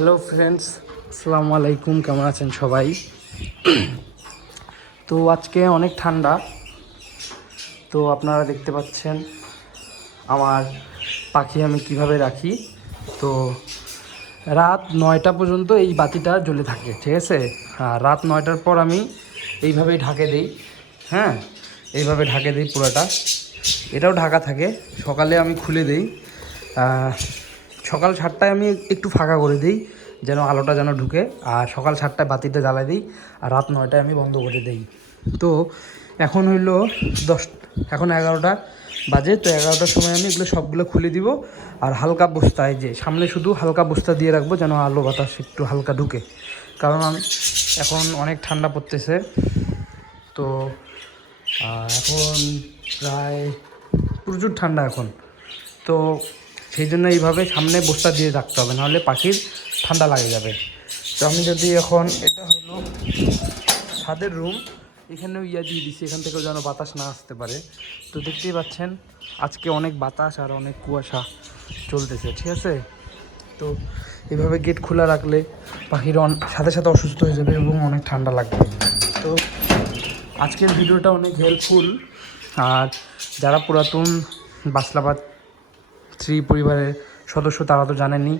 Hello friends আসসালামু আলাইকুম কেমন আছেন সবাই? তো আজকে অনেক ঠান্ডা। তো আপনারা দেখতে পাচ্ছেন আমার পাখি আমি কীভাবে রাখি। তো রাত নয়টা পর্যন্ত এই বাতিটা জ্বলে থাকে, ঠিক আছে? আর রাত নয়টার পর আমি এইভাবেই ঢাকে দিই হ্যাঁ? এইভাবে ঢাকে দিই পুরোটা। এটাও ঢাকা থাকে। সকালে আমি খুলে দিই। সকাল সাতটায় আমি একটু ফাঁকা করে দিই, যেন আলোটা যেন ঢুকে, আর সকাল সাতটায় বাতিটা জ্বালাই দিই, আর রাত নয়টায় আমি বন্ধ করে দিই। তো এখন হইল দশ, এখন এগারোটা বাজে, তো এগারোটার সময় আমি এগুলো সবগুলো খুলে দিব, আর হালকা বস্তায় যে, সামনে শুধু হালকা বস্তা দিয়ে রাখব, যেন আলো বাতাস একটু হালকা ঢুকে। কারণ আমি- এখন অনেক ঠান্ডা পড়তেছে, তো এখন প্রায় প্রচুর ঠান্ডা এখন। তো সেই জন্য এইভাবে সামনে বস্তা দিয়ে রাখতে হবে, নাহলে পাখির ঠান্ডা লাগে যাবে। তো আমি যদি এখন এটা হলো ছাদের রুম, এখানেও ইয়া দিয়ে দিছি, এখান থেকেও যেন বাতাস না আসতে পারে। তো দেখতেই পাচ্ছেন, আজকে অনেক বাতাস আর অনেক কুয়াশা চলতেছে, ঠিক আছে? তো এভাবে গেট খোলা রাখলে পাখির সাথে সাথে অসুস্থ হয়ে যাবে এবং অনেক ঠান্ডা লাগবে। তো আজকের ভিডিওটা অনেক হেল্পফুল আর যারা পুরাতন বাসলাবাদ থ্রি পরিবারের সদস্য তারা তো জানেনই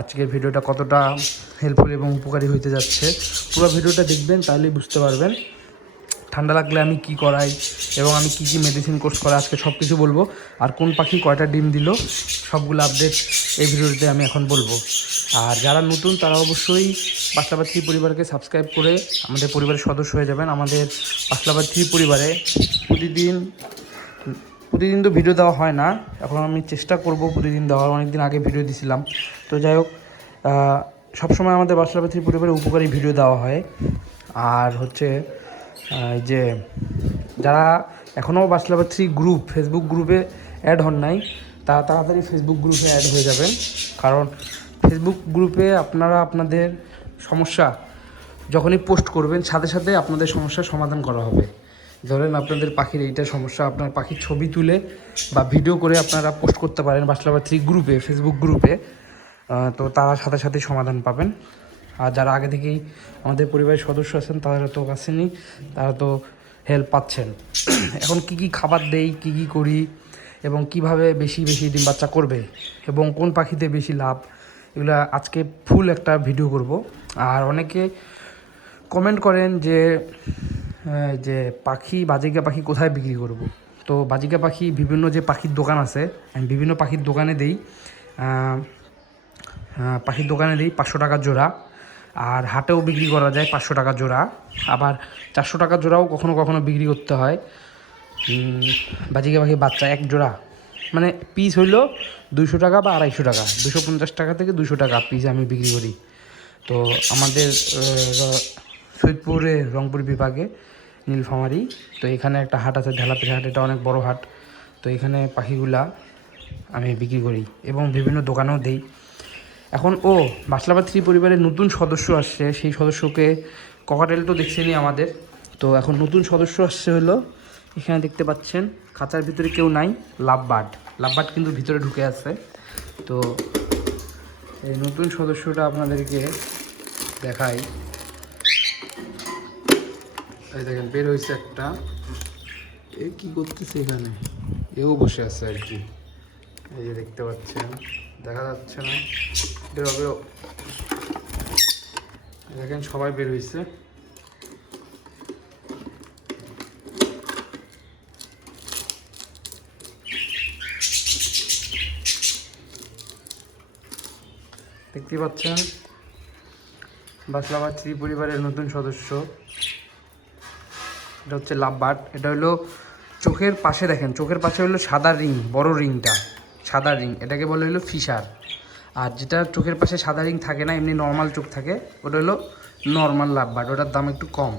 আজকের ভিডিওটা কতটা হেল্পফুল এবং উপকারী হইতে যাচ্ছে। পুরো ভিডিওটা দেখবেন, তাহলেই বুঝতে পারবেন ঠান্ডা লাগলে আমি কি করাই এবং আমি কি কি মেডিসিন কোর্স করাই, আজকে সব কিছু বলব। আর কোন পাখি কয়টা ডিম দিল, সবগুলো আপডেট এই ভিডিওতে আমি এখন বলব। আর যারা নতুন, তারা অবশ্যই থ্রি পরিবারকে সাবস্ক্রাইব করে আমাদের পরিবারের সদস্য হয়ে যাবেন। আমাদের থ্রি পরিবারে প্রতিদিন প্রতিদিন তো ভিডিও দেওয়া হয় না। এখন আমি চেষ্টা করব প্রতিদিন দেওয়ার অনেক দিন আগে ভিডিও দিছিলাম। তো যাই হোক সবসময় আমাদের বাসলাপাত্রী পরিবারে উপকারী ভিডিও দেওয়া হয়। আর হচ্ছে যে যারা এখনও বাসলাপাত্রী গ্রুপ ফেসবুক গ্রুপে অ্যাড হন নাই, তারা তাড়াতাড়ি ফেসবুক গ্রুপে অ্যাড হয়ে যাবেন কারণ ফেসবুক গ্রুপে আপনারা আপনাদের সমস্যা যখনই পোস্ট করবেন, সাথে সাথে আপনাদের সমস্যার সমাধান করা হবে। ধরেন আপনাদের পাখির এইটা সমস্যা, আপনার পাখির ছবি তুলে বা ভিডিও করে আপনারা পোস্ট করতে পারেন বাসলাবা থ্রি গ্রুপে ফেসবুক গ্রুপে তো তারা সাথে সাথে সমাধান পাবেন। আর যারা আগে থেকেই আমাদের পরিবারের সদস্য আছেন, তারা তো আসেনি তারা তো হেল্প পাচ্ছেন। এখন কি কি খাবার দেই, কি কি করি, এবং কীভাবে বেশি বেশি ডিম বাচ্চা করবে, এবং কোন পাখিতে বেশি লাভ, এগুলো আজকে ফুল একটা ভিডিও করব। আর অনেকে কমেন্ট করেন যে যে পাখি বাজিকা পাখি কোথায় বিক্রি করব? তো বাজিকা পাখি বিভিন্ন যে পাখির দোকান আছে আমি বিভিন্ন পাখির দোকানে দেই পাখির দোকানে দিই পাঁচশো টাকা জোড়া আর হাটেও বিক্রি করা যায় পাঁচশো টাকা জোড়া আবার চারশো টাকা জোড়াও কখনো কখনো বিক্রি করতে হয়। বাজিকা পাখি বাচ্চা এক জোড়া মানে পিস হইল দুইশো টাকা বা আড়াইশো টাকা দুশো পঞ্চাশ টাকা থেকে দুশো টাকা পিস আমি বিক্রি করি। তো আমাদের আহ, র- সৈয়দপুরে রংপুর বিভাগে নীলফামারি তো এখানে একটা হাট আছে ঢেলাপিঠা হাট, এটা অনেক বড় হাট। তো এখানে পাখিগুলা আমি বিক্রি করি এবং বিভিন্ন দোকানেও দেই। এখন, ও বাসলাবাদ থ্রি পরিবারের নতুন সদস্য আসছে। সেই সদস্যকে ককাটেল তো দেখছেনই আমাদের। তো এখন নতুন সদস্য আসছে হলো, এখানে দেখতে পাচ্ছেন, খাঁচার ভিতরে কেউ নাই, লাভবার্ড। লাভবার্ড কিন্তু ভিতরে ঢুকে আছে। তো এই নতুন সদস্যটা আপনাদেরকে দেখাই। এই দেখেন, বের হয়েছে একটা। এ কি করতেছে এখানে? এও বসে আছে আর কি। এই যে দেখতে পাচ্ছেন, দেখা যাচ্ছে না। বেরো বেরো দেখেন, সবাই বের হয়েছে দেখতে পাচ্ছেন? বাসলাবাদ থ্রি পরিবারের নতুন সদস্য। এটা হচ্ছে লাভবাট এটা হলো চোখের পাশে দেখেন, চোখের পাশে হলো সাদা রিং, বড় রিংটা, সাদা রিং, এটাকে বলে হলো ফিশার। আর যেটা চোখের পাশে সাদা রিং থাকে না, এমনি নর্মাল চোখ থাকে, ওটা হলো নর্মাল লাভবাট ওটার দাম একটু কম।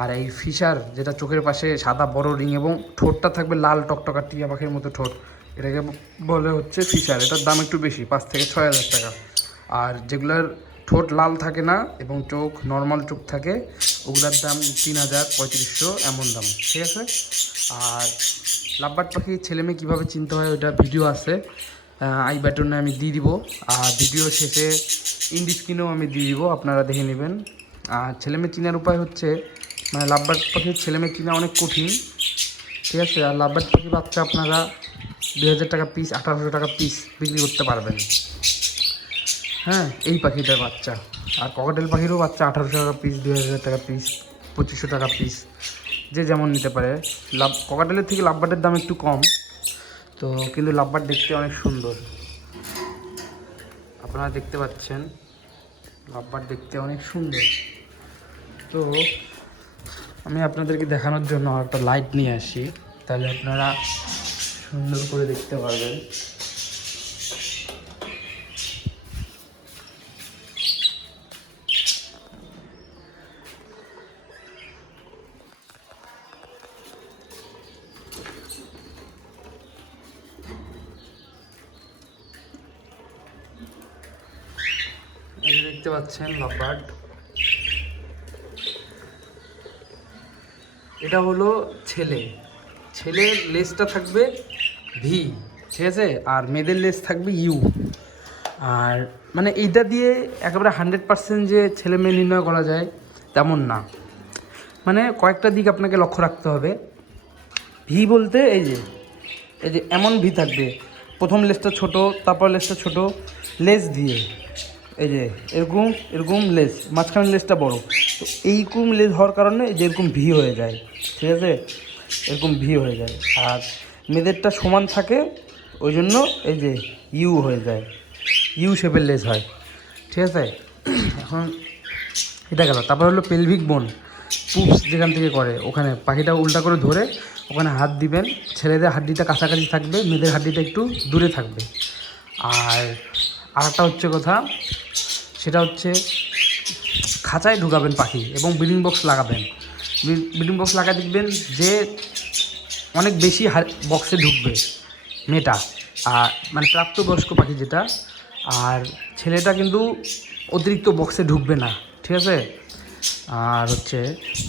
আর এই ফিশার যেটা চোখের পাশে সাদা, বড় রিং এবং ঠোঁটটা থাকবে লাল টকটকা টিয়া পাখির মতো ঠোঁট, এটাকে বলে হচ্ছে ফিশার, এটার দাম একটু বেশি, পাঁচ থেকে ছয় হাজার টাকা। আর যেগুলোর ঠোঁট লাল থাকে না এবং চোখ নর্মাল চোখ থাকে, ওগুলোর দাম তিন হাজার পঁয়ত্রিশশো এমন দাম, ঠিক আছে? আর লাভবার্ড পাখি ছেলে মেয়ে কীভাবে চিনতে হয় ওটা ভিডিও আছে আই বাটনে আমি দিয়ে দিব, আর ভিডিও শেষে ইন্ডিস্ক্রিনেও আমি দিয়ে দিব, আপনারা দেখে নেবেন। আর ছেলেমেয়ে চিনার উপায় হচ্ছে মানে লাভবার্ড পাখির ছেলেমেয়ে চিনা অনেক কঠিন, ঠিক আছে? আর লাভবার্ড পাখি বাচ্চা আপনারা দুই হাজার টাকা পিস আঠারোশো টাকা পিস বিক্রি করতে পারবেন। হ্যাঁ এই পাখিটার বাচ্চা। আর ককাটেল পাখিরও বাচ্চা, আঠারোশো টাকা পিস দুই হাজার টাকা পিস পঁচিশশো টাকা পিস যে যেমন নিতে পারে। লাভ ককাটেলের থেকে লাভবার্ডের দাম একটু কম। তো কিন্তু লাভবার্ড দেখতে অনেক সুন্দর। আপনারা দেখতে পাচ্ছেন লাভবার্ড দেখতে অনেক সুন্দর। তো আমি আপনাদেরকে দেখানোর জন্য একটা লাইট নিয়ে আসি। তাহলে আপনারা সুন্দর করে দেখতে পারবেন এই যে দেখতে পাচ্ছেন লাভবার্ড এটা হলো ছেলে। ছেলের লেসটা থাকবে ভি ঠিক আছে? আর মেয়েদের লেস থাকবে ইউ আর মানে এইটা দিয়ে একেবারে হান্ড্রেড পার্সেন্ট যে ছেলে মেয়ে নির্ণয় করা যায়, তেমন না। মানে কয়েকটা দিক আপনাকে লক্ষ্য রাখতে হবে। ভি বলতে এই যে এই যে এমন ভি থাকবে। প্রথম লেসটা ছোট, তারপর লেসটা ছোট। লেস দিয়ে এই যে, এরকম এরকম লেস মাঝখানে লেসটা বড়। তো এইরকম লেস হওয়ার কারণে যে এরকম ভি হয়ে যায়, ঠিক আছে? এরকম ভি হয়ে যায়। আর মেয়েদেরটা সমান থাকে, ওই জন্য এই যে ইউ হয়ে যায়। ইউ শেপের লেস হয়, ঠিক আছে? এখন এটা গেল। তারপর হলো পেলভিক বোন পুপস যেখান থেকে করে, ওখানে পাখিটা উল্টা করে ধরে ওখানে হাত দিবেন। ছেলেদের হাড্ডিটা কাছাকাছি থাকবে, মেয়েদের হাড্ডিটা একটু দূরে থাকবে। আর আরেকটা হচ্ছে কথা, সেটা হচ্ছে খাঁচায় ঢুকাবেন পাখি এবং ব্রিডিং বক্স লাগাবেন। ব্রিডিং বক্স লাগা দেখবেন যে অনেক বেশি বক্সে ঢুকবে মেয়েটা, আর মানে প্রাপ্তবয়স্ক পাখি যেটা, আর ছেলেটা কিন্তু অতিরিক্ত বক্সে ঢুকবে না, ঠিক আছে? আর হচ্ছে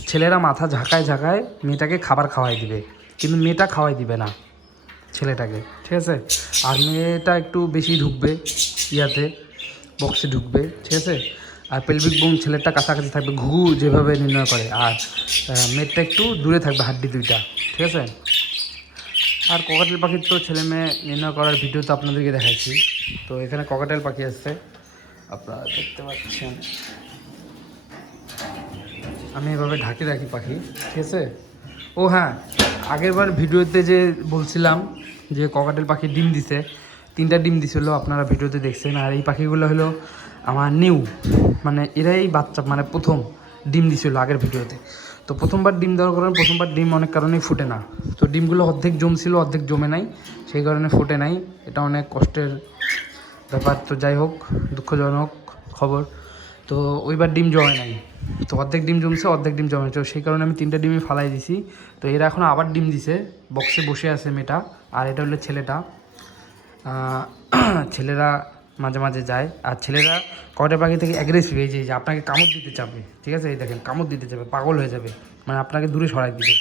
ছেলেরা মাথা ঝাঁকায় ঝাঁকায় মেয়েটাকে খাবার খাওয়াই দিবে, কিন্তু মেয়েটা খাওয়াই দিবে না। ছেলেটাকে, ঠিক আছে? আর মেয়েটা একটু বেশি ঢুকবে ইয়াতে বক্সে ঢুকবে, ঠিক আছে? আর পেলভিক বোন ছেলেটা কাছাকাছি থাকবে ঘু যেভাবে নির্ণয় করে। আর মেয়েটা একটু দূরে থাকবে, হাড্ডি দুইটা, ঠিক আছে? আর ককাটেল পাখির তো ছেলে মেয়ে নির্ণয় করার ভিডিও তো আপনাদেরকে দেখাইছি। তো এখানে ককাটেল পাখি আসছে আপনারা দেখতে পাচ্ছেন। আমি এভাবে ঢাকে রাখি পাখি, ঠিক আছে? ও হ্যাঁ আগেরবার ভিডিওতে যে বলছিলাম যে ককাটেল পাখি ডিম দিছে, তিনটা ডিম দিছিল আপনারা ভিডিওতে দেখছেন, আর এই পাখিগুলো হলো আমার নিউ মানে এরাই বাচ্চা মানে প্রথম ডিম দিছিল আগের ভিডিওতে। তো প্রথমবার ডিম দেওয়ার কারণে প্রথমবার ডিম অনেক কারণেই ফুটে না। তো ডিমগুলো অর্ধেক জমছিল, অর্ধেক জমে নাই, সেই কারণে ফুটে নাই। এটা অনেক কষ্টের ব্যাপার। তো যাই হোক, দুঃখজনক খবর। তো ওইবার ডিম জমে নাই। তো অর্ধেক ডিম জমছে, অর্ধেক ডিম জমে তো সেই কারণে আমি তিনটা ডিমই ফালাই দিছি। তো এরা এখন আবার ডিম দিছে বক্সে বসে আছে মেয়েটা। আর এটা হলো ছেলেটা। ছেলেরা মাঝে মাঝে যায়। আর ছেলেরা কয়টা পাখি থেকে অ্যাগ্রেসিভ এই যে আপনাকে কামড় দিতে চাবে ঠিক আছে? এই দেখেন, কামড় দিতে যাবে পাগল হয়ে যাবে। মানে আপনাকে দূরে সরাই দিবে।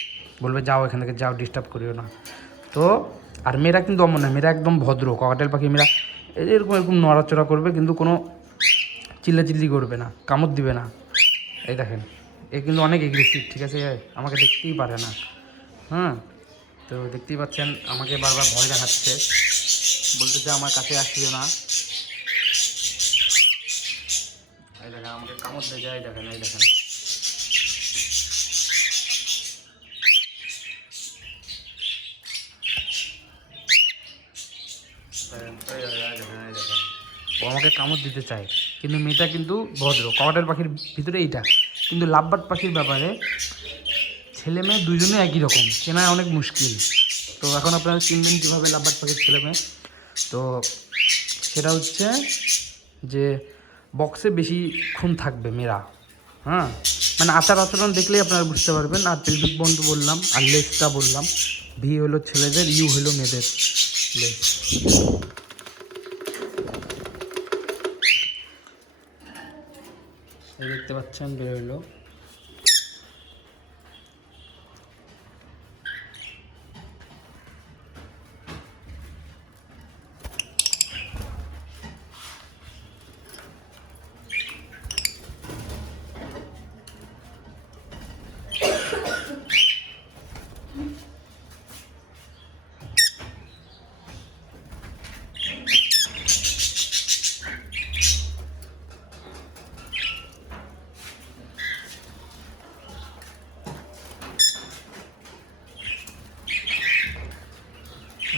বলবে, যাও এখান থেকে, যাও ডিস্টার্ব করিও না। তো, আর মেয়েরা কিন্তু অমন না, মেয়েরা একদম ভদ্র। ককাটেল পাখি মেয়েরা এরকম এরকম নড়াচড়া করবে, কিন্তু কোনো চিল্লাচিল্লি করবে না, কামড় দিবে না। এই দেখেন, এ কিন্তু অনেক এগ্রেসিভ ঠিক আছে? আমাকে দেখতেই পারে না। হ্যাঁ? তো দেখতেই পাচ্ছেন, আমাকে বারবার ভয় দেখাচ্ছে। বলতেছে, আমার কাছে আসছিও না। দেখেন, আমাকে কামড় দিয়ে যায় দেখেন, এই দেখেন। ও আমাকে কামড় দিতে চায়, কিন্তু মেয়েটা কিন্তু ভদ্র। কটাল পাখির ভিতরে এইটা, কিন্তু লাভবাট পাখির ব্যাপারে ছেলে মেয়ে দুজনে একই রকম। চেনা অনেক মুশকিল। তো এখন আপনারা চিনবেন কীভাবে লাভবাট পাখির ছেলে মেয়ে। তো সেটা হচ্ছে যে বক্সে বেশি খুন থাকবে মেয়েরা। হ্যাঁ? মানে আচার আচরণ দেখলেই আপনারা বুঝতে পারবেন। আর পেলভিক বন্ধু বললাম, আর লেসটা বললাম। ভি হলো ছেলেদের ইউ হলো মেয়েদের লেস। দেখতে পাচ্ছেন বের হইল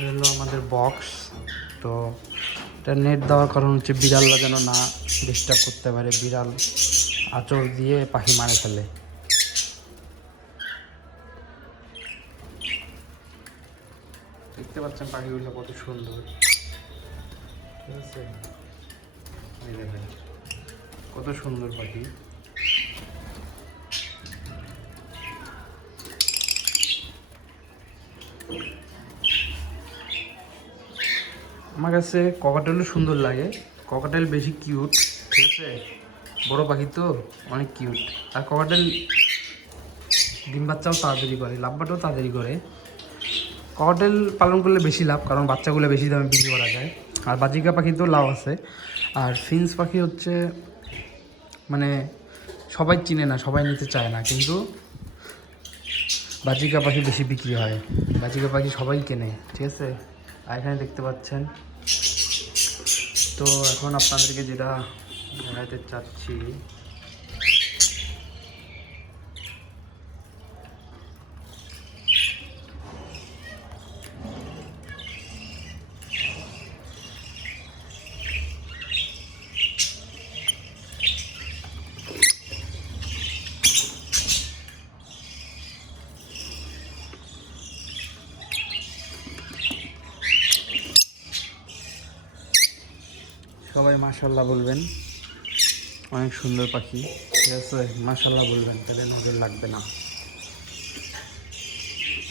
এটা হলো আমাদের বক্স তো এটা নেট দেওয়ার কারণ হচ্ছে বিড়ালরা যেন না ডিস্টার্ব করতে পারে, বিড়াল আঁচড় দিয়ে পাখি মারে ফেলে। দেখতে পাচ্ছেন পাখিগুলো কত সুন্দর। ঠিক আছে? কত সুন্দর পাখি। আমার কাছে ককাটেলও সুন্দর লাগে। ককাটেল বেশি কিউট ঠিক আছে? বড় পাখি তো, অনেক কিউট আর ককাটেল ডিম বাচ্চাও তাড়াতাড়ি করে লাভবাটাও তাড়াতাড়ি করে। ককাটেল পালন করলে বেশি লাভ, কারণ বাচ্চাগুলো বেশি দামে বিক্রি করা যায়। আর বাজিকা পাখি তো লাভ আছে। আর ফিন্স পাখি হচ্ছে মানে সবাই চিনে না, সবাই নিতে চায় না, কিন্তু বাজিকা পাখি বেশি বিক্রি হয়। বাজিকা পাখি সবাই কেনে, ঠিক আছে? আর এখানে দেখতে পাচ্ছেন তো এখন আপনাদেরকে যেটা দেখাতে চাচ্ছি সবাই মাশাল্লাহ বলবেন। অনেক সুন্দর পাখি। ঠিক আছে? মাশাল্লাহ বলবেন, তাহলে নজর লাগবে না।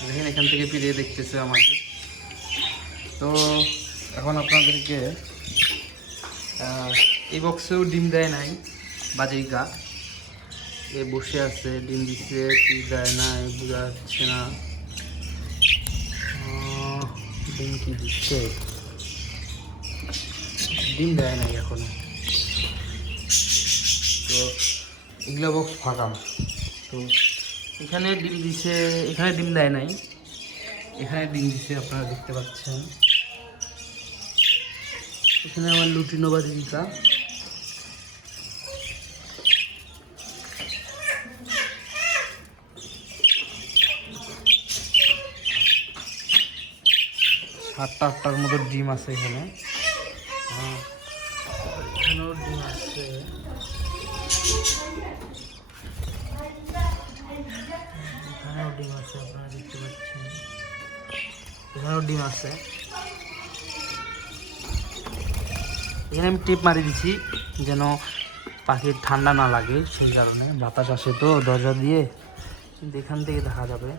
দেখেন, এখান থেকে ফিরিয়ে দেখতেছে আমাকে। তো এখন আপনাদেরকে এই বক্সেও ডিম দেয় নাই বাজিকা এ বসে আছে, ডিম দিচ্ছে কি দেয় না বোঝা যাচ্ছে না। ডিম কি দিচ্ছে? ডিম দেয় নাই এখনও। তো এগুলো বক্স ফাঁকা। তো এখানে ডিম দিছে, এখানে ডিম দেয় নাই। এখানে ডিম দিছে, আপনারা দেখতে পাচ্ছেন। এখানে আমার লুটিনো বাজিকা সাতটা আটটার মতো ডিম আছে এখানে। ডিম আছে। দেখতে ডিম আছে। এখানে আমি টিপ মারি দিচ্ছি, যেন পাখির ঠান্ডা না লাগে, সেই কারণে। বাতাস আসে তো দরজা দিয়ে, কিন্তু এখান থেকে দেখা যাবে।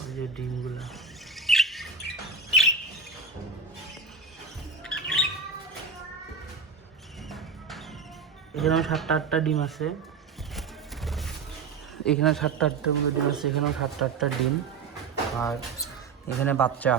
ওই যে ডিমগুলো। এখানেও সাতটা আটটা ডিম আছে। এখানে সাতটা আটটা ডিম আছে, এখানেও সাতটা আটটা ডিম। আর এখানে বাচ্চা।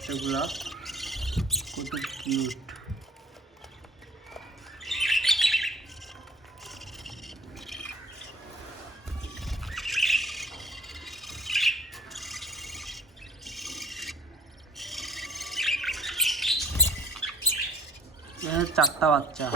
বাচ্চাগুলা কত কিউট চারটা বাচ্চা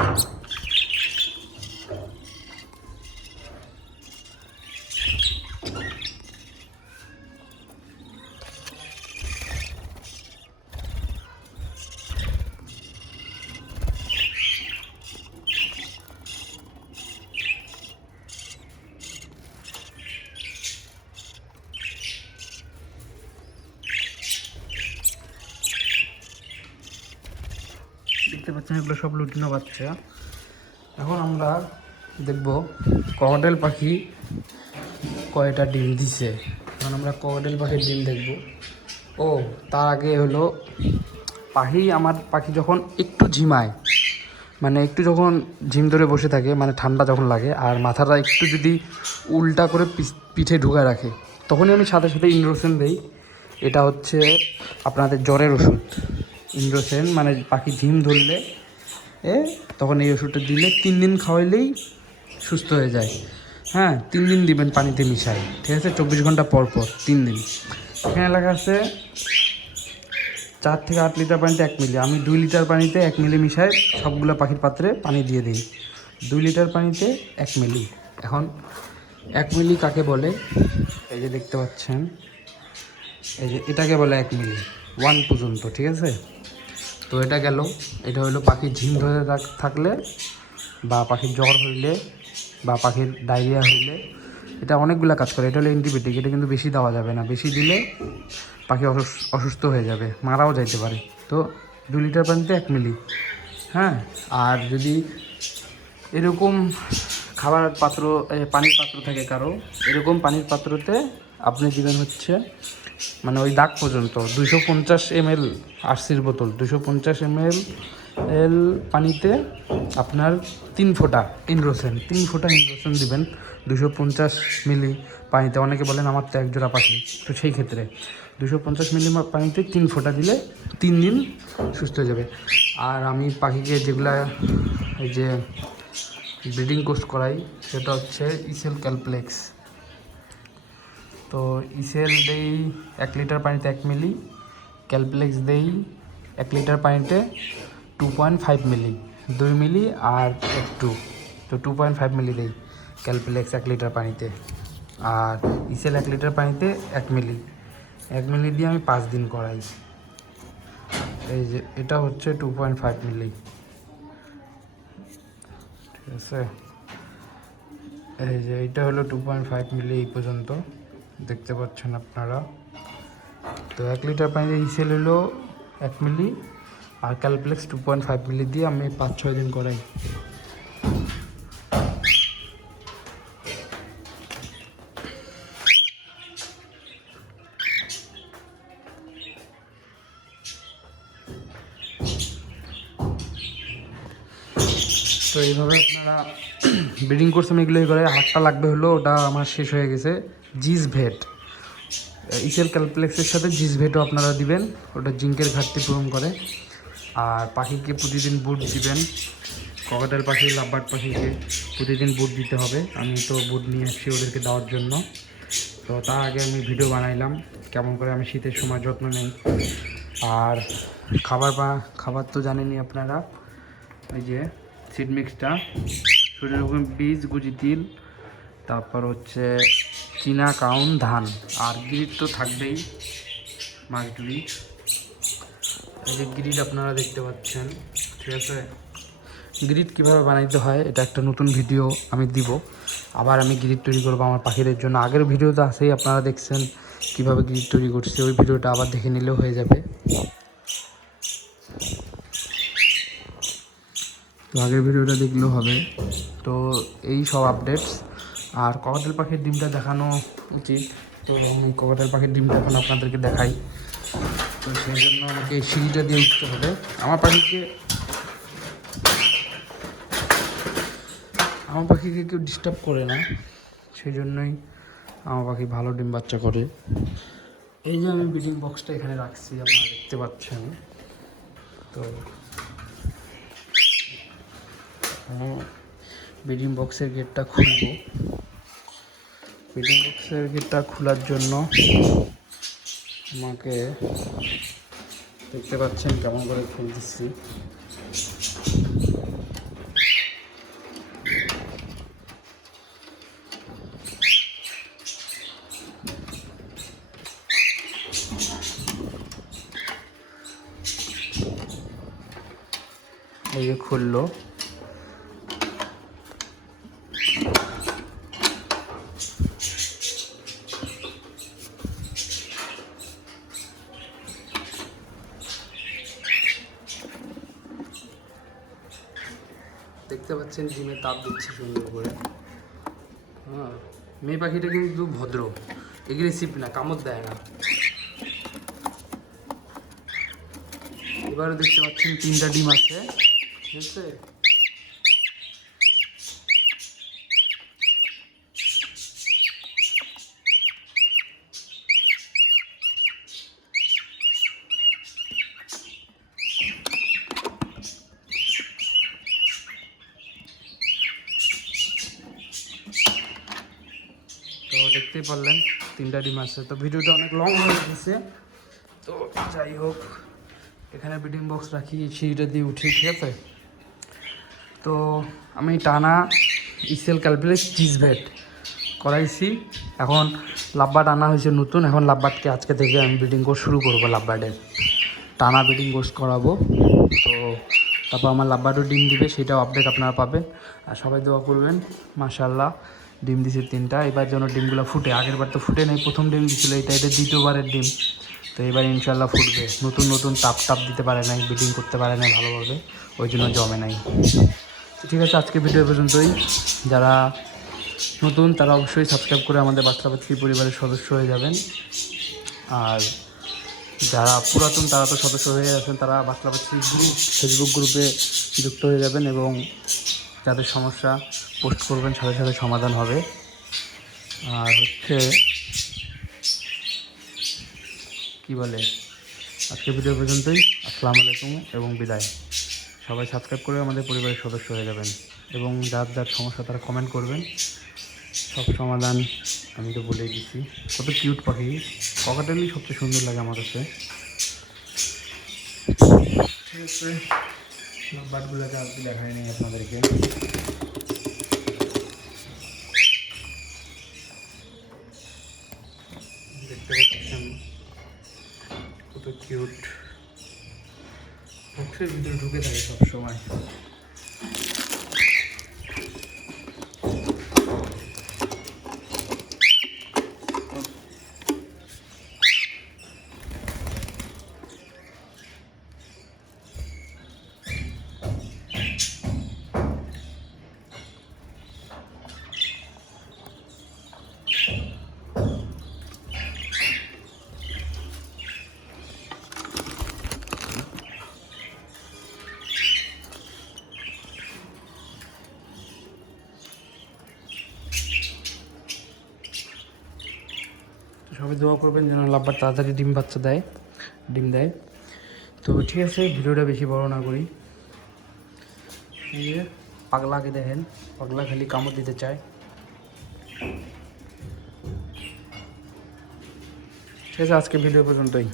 দেখতে পাচ্ছেন এগুলো সব লুটিনো বাচ্চা। এখন আমরা দেখব ককটেল পাখি কয়টা ডিম দিছে। এখন আমরা ককটেল পাখির ডিম দেখব। ও, তার আগে হলো পাখি, আমার পাখি যখন একটু ঝিমায় মানে একটু যখন ঝিম ধরে বসে থাকে মানে ঠান্ডা যখন লাগে, আর মাথাটা একটু যদি উল্টা করে পিঠে ঢুকায় রাখে, তখনই আমি সাথে সাথে ইন্ড্রোসেন দিই। এটা হচ্ছে আপনাদের জ্বরের ওষুধ। ইন্ড্রোসেন মানে পাখি ঝিম ধরলে এ, তখন এই ওষুধটা দিলে তিন দিন খাওয়াইলেই সুস্থ হয়ে যায়। হ্যাঁ তিন দিন দিবেন পানিতে মিশাই, ঠিক আছে? চব্বিশ ঘণ্টা পর পর, তিন দিন। এখানে লেখা আছে, চার থেকে আট লিটার পানিতে এক মিলি। আমি দুই লিটার পানিতে এক মিলি মিশাই সবগুলো পাখির পাত্রে পানি দিয়ে দিই। দুই লিটার পানিতে এক মিলি। এখন এক মিলি কাকে বলে? এই যে দেখতে পাচ্ছেন, এই যে এটাকে বলে এক মিলি, ওয়ান পর্যন্ত, ঠিক আছে? তো এটা গেল। এটা হলো পাখির ঝিম ধরে থাকলে বা পাখির জ্বর হইলে বা পাখির ডায়রিয়া হইলে। এটা অনেকগুলো কাজ করে। এটা হলো অ্যান্টিবায়োটিক এটা কিন্তু বেশি দেওয়া যাবে না। বেশি দিলে পাখি অসুস- অসুস্থ হয়ে যাবে, মারাও যাইতে পারে। তো দু লিটার পানিতে এক মিলি। হ্যাঁ? আর যদি এরকম খাবার পাত্র পানির পাত্র থাকে কারও, এরকম পানির পাত্রতে আপনি দিবেন হচ্ছে মানে ওই দাগ পর্যন্ত। দুশো পঞ্চাশ এম এল আরসির বোতল। দুশো পঞ্চাশ এম এল এল পানিতে আপনার তিন ফোঁটা ইন্ড্রোসেন তিন ফোঁটা ইন্ড্রোসেন দিবেন দুশো পঞ্চাশ মিলি পানিতে। অনেকে বলেন আমার তো এক জোড়া পাখি, তো সেই ক্ষেত্রে। দুশো পঞ্চাশ মিলি পানিতে তিন ফোঁটা দিলে তিন দিন সুস্থ হয়ে যাবে। আর আমি পাখিকে যেগুলা এই যে ব্রিডিং কোর্স করাই, সেটা হচ্ছে ইসেল ক্যালপ্লেক্স। তো ইসেল দেই এক লিটার পানিতে এক মিলি, ক্যালপ্লেক্স দেই এক লিটার পানিতে টু পয়েন্ট ফাইভ মিলি, দুই মিলি আর একটু তো টু পয়েন্ট ফাইভ মিলি দেই ক্যালপ্লেক্স এক লিটার পানিতে। আর ইসেল এক লিটার পানিতে এক মিলি এক মিলি দিয়ে আমি পাঁচ দিন করাই। এই যে এটা হচ্ছে টু পয়েন্ট ফাইভ মিলি। ঠিক আছে? এই যে এইটা হলো টু পয়েন্ট ফাইভ মিলি এই পর্যন্ত। দেখতে পাচ্ছেন আপনারা। তো এক লিটার পানিতে ইসেল হলো এক মিলি আর Calplex two point five milli দিয়ে আমি পাঁচ ছয় দিন করাই। তো এইভাবে আপনারা ব্রিডিং কোর্স আমি এগুলোই করে আরেকটা লাগবে হলো, ওটা আমার শেষ হয়ে গেছে। জিস ভেট। ইসেল ক্যালপ্লেক্সের সাথে জিস ভেটও আপনারা দিবেন, ওটা জিঙ্কের ঘাটতি পূরণ করে। আর পাখিকে প্রতিদিন বুট দিবেন, ককাটেল পাখি, লাভবার্ড পাখিকে প্রতিদিন বুট দিতে হবে। আমি তো বুট নিয়ে আসছি ওদেরকে দেওয়ার জন্য। তো তার আগে আমি ভিডিও বানাইলাম, কেমন করে আমি শীতের সময় যত্ন নেই। আর খাবার বা খাবার তো জানেনই আপনারা, এই যে সিড মিক্সটা সূর্যমুখী বীজ, গুজি তিল, তারপর হচ্ছে চীনা কাউন ধান। আর গ্রিড তো থাকবেই মাছগুলি। এই যে গ্রিড আপনারা দেখতে পাচ্ছেন ঠিক আছে? গ্রিড কীভাবে বানাইতে হয় এটা একটা নতুন ভিডিও আমি দিব। আবার আমি গ্রিড তৈরি করব আমার পাখিদের জন্য। আগের ভিডিও তো আছেই আপনারা দেখছেন কীভাবে গ্রিড তৈরি করছি। ওই ভিডিওটা আবার দেখে নিলেও হয়ে যাবে। তো আগের ভিডিওটা দেখলেও হবে। তো এই সব আপডেটস আর ককাটেল পাখির ডিমটা দেখানো উচিত। তো আমি পাখির ডিমটা এখন আপনাদেরকে দেখাই। তো সেই জন্য আমাকে সিঁড়িটা দিয়ে উঠতে হবে। আমার পাখিকে আমার পাখিকে কেউ ডিস্টার্ব করে না। সেই জন্যই আমার পাখি ভালো ডিম বাচ্চা করে। এই যে আমি ব্রিডিং বক্সটা এখানে রাখছি, আপনারা দেখতে পাচ্ছেন। তো ব্রিডিং বক্সের গেটটা খুলবো। ব্রিডিং বক্সের গেটটা খোলার জন্য আমাকে দেখতে পাচ্ছেন কেমন করে খুলতেছি। এই যে খুললো দেখতে পাচ্ছেন দিচ্ছে সুন্দর করে হ্যাঁ মেয়ে পাখিটা কিন্তু ভদ্র এগ্রেসিভ না কামত দেয় না। এবারে দেখতে পাচ্ছেন তিনটা ডিম আছে, ঠিক আছে তো দেখতেই পারলেন, তিনটা ডিম আছে। তো ভিডিওটা অনেক লং হয়ে গেছে। তো যাই হোক, এখানে বিডিং বক্স রাখি সিঁড়িটা দিয়ে উঠি, ঠিক আছে? তো আমি টানা ইসেল ক্যালকুলেট চিজ ভেট করাইছি। এখন লাভবাট আনা হয়েছে নতুন। এখন লাভবাটকে আজকে থেকে আমি ব্রিডিং কোর্স শুরু করব লাভবাটের টানা ব্রিডিং কোর্স করাবো। তো তারপর আমার লাভবাটও ডিম দিবে, সেটাও আপডেট আপনারা পাবেন। আর সবাই দোয়া করবেন মাশাল্লাহ ডিম দিছে তিনটা, এবার যেন ডিমগুলো ফুটে। আগের বার তো ফুটে নেই, প্রথম ডিম দিছিল, এটা এটা দ্বিতীয়বারের ডিম। তো এবার ইনশাল্লাহ ফুটবে। নতুন নতুন তাপ টাপ দিতে পারে নাই ব্রিডিং করতে পারে নাই ভালোভাবে, ওই জন্য জমে নাই। তো ঠিক আছে আজকে ভিডিও পর্যন্তই। যারা নতুন, তারা অবশ্যই সাবস্ক্রাইব করে আমাদের বাচ্চা বাচ্চি পরিবারের সদস্য হয়ে যাবেন। আর যারা পুরাতন, তারা তো সদস্য হয়ে আছেন, তারা বাচ্চা বাচ্চি গ্রুপ ফেসবুক গ্রুপে যুক্ত হয়ে যাবেন এবং যাদের সমস্যা পোস্ট করবেন, সাথে সাথে সমাধান হবে। আর হচ্ছে, কি বলে? আজকে ভিডিও পর্যন্তই। আসসালামু আলাইকুম এবং বিদায়। সবাই সাবস্ক্রাইব করে আমাদের পরিবারের সদস্য হয়ে যাবেন এবং যার যার সমস্যা তারা কমেন্ট করবেন। সব সমাধান আমি তো বলেই দিচ্ছি। কত কিউট পাখি। ককাটেলই সবচেয়ে সুন্দর লাগে আমার কাছে। ঠিক আছে। বাটগুলোকে আজকে দেখাই নেই আপনাদেরকে। দেখতে পাচ্ছেন কত কিউট বক্সের ভিতরে ঢুকে থাকে সবসময়। দোয়া করবেন যেন লাভবার তাড়াতাড়ি ডিম বাচ্চা দেয়, ডিম দেয়। তো ঠিক আছে, ভিডিওটা বেশি বড় না করি। এই পাগলাকে দেখেন, পাগলা খালি কামড় দিতে চায়। ঠিক আছে আজকে ভিডিও পর্যন্তই।